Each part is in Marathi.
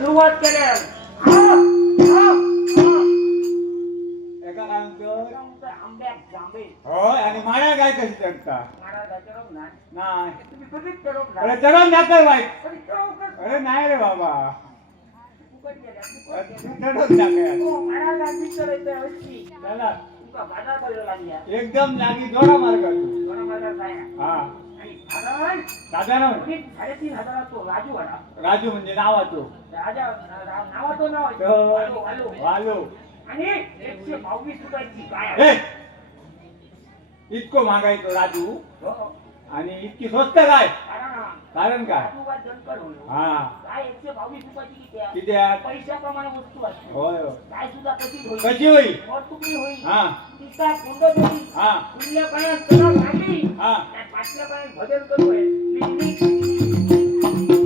सुरुवात केल्या एका काय म्हणतो आंब्यात जांभे होय आणि माळ्या काय कशी चढता महाराज चढव ना नाही तुम्ही कधीच चढव ना अरे चढवून दाखव बाई कधी चढव कर अरे नाही रे बाबा फुकट गेल्या चढवून दाखव हो महाराजांनी चढायचं हस्ती चला तुमका बाजार करायला लागल्या एकदम लागी जोडा मार्ग दोन महाराज जाया हा आणि साधारण साधारण 3,500 तो राजू वाडा राजू म्हणजे नावाचो राजा नावाचं नाव आहे. हो. वालो, वालो. वालो आणि 122 रुपयाची गाय आहे. ए इतको मागायचो राजू हो. आणि इतकी स्वस्त काय कारण कारण काय राजू काय दणकट होईल. हा गाय 122 रुपयाची किती आहे? किती आहे? पैशाप्रमाणे वस्तू असते. होय होय. गाय सुद्धा कशी होईल कशी होई तुकडी होईल हा तिचा कोंडत होईल हा पुढल्या पायात चढा लागली हा आणि पाचव्या पायात भजन करू आहे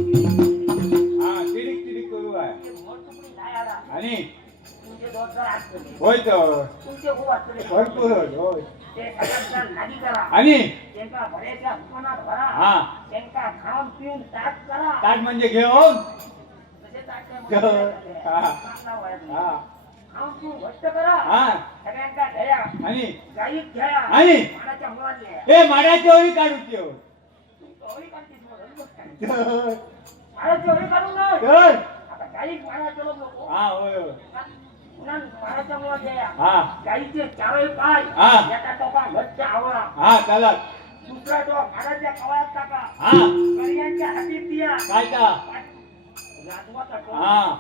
हा तिडीक तिडीक करू आहे तुकडी गाय आला आणि तुमचे दोस्तर असते होय तर तुमचे खूप असते भरपूर होय ते सगळ्यांना लागी करा आणि त्यांका भऱ्याच्या दुकानात भरा हा त्यांका खाऊन पिऊन ताट करा ताट म्हणजे घेऊन तसे ताट काय हा. म्हणतात? हा. चांगला वळण. हा खाऊन पिऊन घट्ट करा हा सगळ्यांका घ्या आणि गाईत घ्या आणि? मानाच्या मुळात घ्या ए माड्याची होळी काढूची हो होळी काढतेस मग, हलगर्जी काय? मानाची होळी काढून नाही. तर आता गाईत मानाच्या लोक नको. हा होय होय पुन्हा मानाच्या मुळात घ्या हा गाईचे चारही पाय हा. एका टोका घट्ट आवळा हा चला दुसरा टोक मानाच्या कवळात टाका हा करियांच्या हातीत द्या काय का राजवाचा टोक हा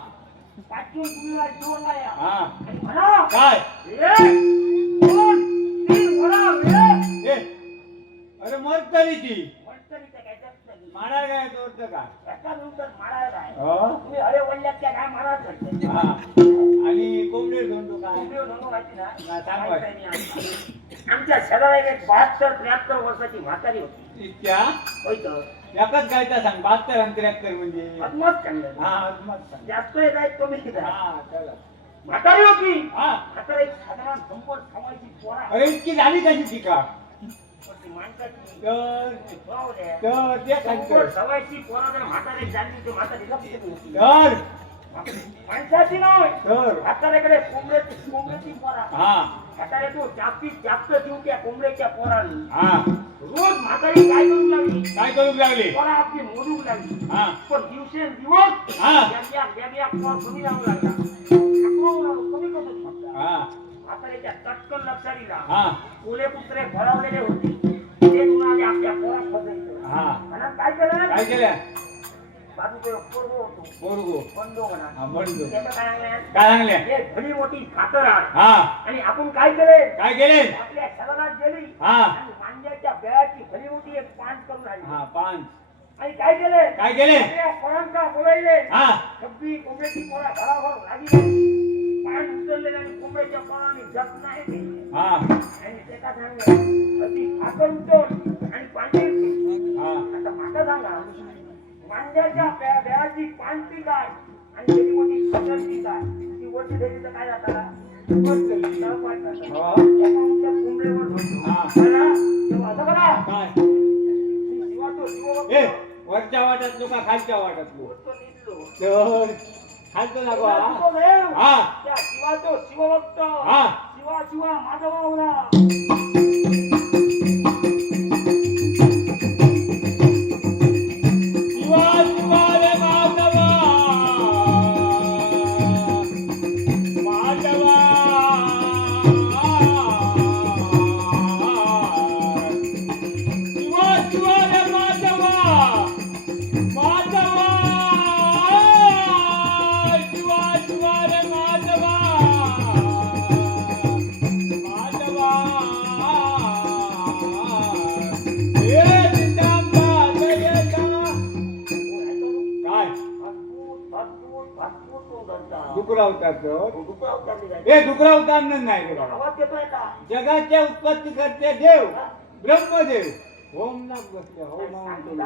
पाचून तुम्ही जोर लाया हा आणि म्हणा काय 1 2 3 म्हणा ए अरे मत तरी ती म्हणतरी ते काय जास्त नाही. माडा काय तोडतं का एका नंतर मारायला आहे हो तुम्ही अरे वल्ल्यात त्या काय मारायला घडते हा आणि कोंबडी धोंडो काय व्हिडिओ नको माहिती ना नाही, सांग माहिती नाही आम्हाला. आमच्या शेजारी एक 72-73 वर्षाची म्हातारी होती इतक्या होय तर एकच काय तर सांग 72 आणि 73 म्हणजे मत सांगलं हा मत सांग जास्त येत आहेत कमी येत आहे. हा चला म्हातारी होती हा म्हातारी साधारण 100 समायची पोरा अरे इतकी झाली कशी ती का होती माणसाची तर हो रे. तर ते 100 सांगतो सवायची पोरा जर म्हातारी झाली तर म्हातारी लपली होती तर माणसाची नाही तर म्हाताऱ्याकडे कोंबड्याची पोरा हा म्हाताऱ्या तो जास्तीत जास्त जीव त्या कोंबड्याच्या पोरांनी हा रोज म्हातारी काय करू लागली काय करू लागली पोरा आपली मोडू लागली हा पण दिवसेंदिवस हा. वेगळ्या पोर कमी लागू लागला कमी कसं शकता हा म्हाताऱ्याच्या चटकन लक्षात दिला हा कोले कुत्रे भरवलेले होते ते कुणाले आपल्या पोरात बसायचं हा म्हणा काय केलं काय केल्या बाजूचे पोरगो होतो पोरगो बंदो म्हणा हा म्हणतो त्याचं काय सांगण्यात काय सांगल्या हे भली मोठी खातर आहे हा आणि आपण काय केले काय केले आपल्या शहरात गेली हा आणि मांज्याच्या बेळाची भली मोठी एक पान करून आली हा पाच आणि काय केले काय केले आपल्या पोरांचा बोलायले हा सगळी कोंबड्याची पोरा भराभर लागली पान उचलले आणि कोंबड्याच्या पोराने जप नाही केली हा आणि ते काय सांगले अति खातर उचल आणि पाणी हा आता माता सांगा मांज्याच्या बेळाची पानची काय आणि त्याची मोठी खातरची काय ती वरची देवीचं काय जाता हो. कोंबड्यावर हा. असं करा काय शिवातो शिव ए वरच्या वाटातलो का खालच्या वाटातलो तर खालतो लागो हा त्या शिवातो शिवभक्त हा शिवा शिवा माधवा होणार शिवा शिवा रे माधवा माधवा शिवा शिवा रे माधवा माधवा शिवा शिवा रे माधवा माधवा हे नितांबा जयता काय डुकरा उतारतो हे डुकरा उतारणं नाही रे बाबा आवाज येतोय का जगाच्या उत्पत्ती करते देव ब्रह्मदेव ओम नाथ बसले ओम हवन करू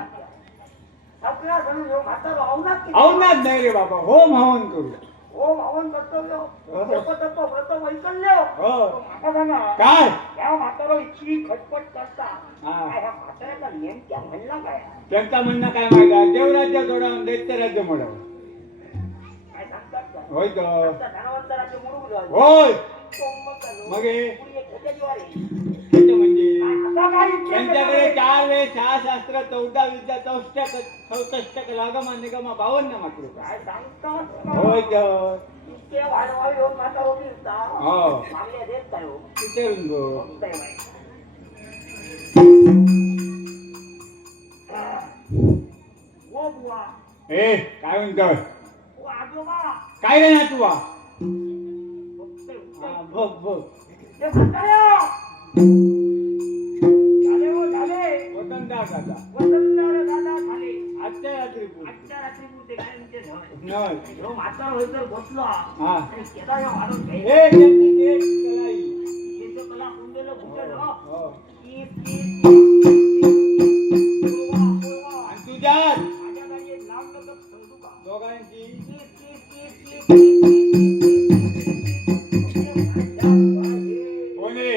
आपल्या घरी जो म्हातारा अवनाथ किती? हवनाथ नाही रे बाबा होम हवन करू ओम हवन कर्तव्य जपतप व्रत वैकल्य हो. माता सांगा काय या म्हातारा इतकी खटपट करता हा. ह्या म्हाताऱ्याचा नेमक्या म्हणला काय त्यांचं म्हणणं काय माहिती आहे देवराज्य जोडावून दैत्य राज्य मोडावं होय तर आता धनवंतराचे मुरुग झाले. होय तो उन्मत्त झालो. मग हे पुढे एक ह्याच्या जीवावर आहे. त्याचं म्हणजे आता काय इतके त्यांच्याकडे प्रकार 4 वेळ 6 शास्त्र 14 विद्या 64 कलागम आणि गमा 52 मात्र काय सांगतात? होय तर इतके वाढवावे होऊन माता होती होता. हो मागल्या देत काय हो? विचारून गो बघताय बाई. ओ बुवा, ए काय म्हणतोय ओ आजोबा, काय रे ना तू बघताय, बघताय. बघ बघ ए म्हाताऱ्या! झाले हो, झाले. वतनदार दादा वतनदार दादा झाले. आजच्या रात्री बोल आजच्या रात्री पुरते काय म्हणते झाले. नाही ह्यो म्हातारा होय तर बसला हा आणि केदा ह्यो वाढून घ्यायचा. ए त्यांची केस कलाई त्याचं कला कुंडलं फुटलं. हो कीस, कीस, कीस, कीस. पोवा, पोवा. आणि तुझ्यात माझ्या जागी लांब नकप समजू का? दोघांची कीस, कीस, कीस, कीस, कीस, कीस, कीस, कीस. माझ्या बाई. कोण रे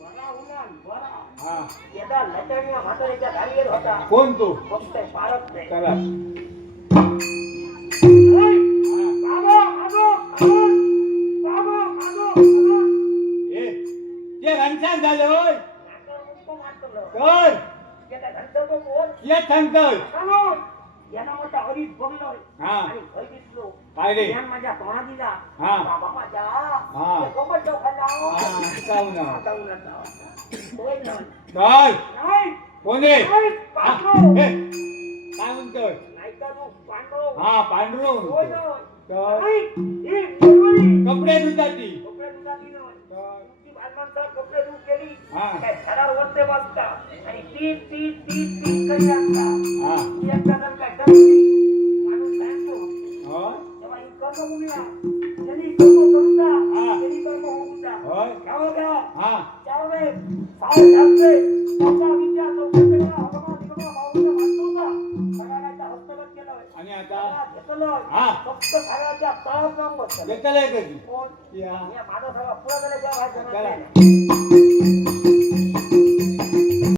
वरा उन्हान, वरा. हा केदा लटणीया म्हाताऱ्याच्या दारीवर होता. कोण तू बघताय, पारत नाही. चला ओय! हा बाबा, बाबा, बाबा. बाबा, बाबा, बाबा. ए ते घनश्याम झाले होय नाकावर मुक्को मारतलं. कर केदा घरचं तो बोल. ये सांगतोय चालो. यानं मोठा हरीश बघलोय हा आणि भय दिसलो. काय रे ज्ञान माझ्या तोंडात दिला. हा बाबा माझ्या हा. ते गोबट खाल्ला. हा जाऊ ना आता उन्हाचा. होय ना. चल नाही. कोण रे नाही, हा, पांडू. ए, काय म्हणतोय नाही तर तू पांडू. हा पांडुरंग होय म्हणतोय. ना. तर नाही, ही बरोबरी. कपडे धुताती कपडे धुताती ना. तर तुमची बालमांचा कपडे धुत केली. हा काय झाडावर वरते बसता आणि तीच तीच तीच तीच करी असता. हा ती एकदा जर काय डबली, माणूस सांगतो. हो तेव्हा ही कर्मभूमी आहे. ज्यांनी कर्म करून जा, हा. त्यांनी कर्म होऊन जा. होय घ्यावं घ्या. हा त्यामुळे सावध झालते. चौथा विद्या, चौथा वेळा, हगमा, निगमा, बाहुल्या, मातोबा. सगळ्यांच्या हस्तगत केलं. आणि आता सगळ्यात घेतलं. हा. फक्त सगळ्याच्या तळात जाऊन बसलं. घेतलंय कधी कोण? या या माझा सगळा पुरा झाल्याच्या बाहेर चला. जाणार नाही.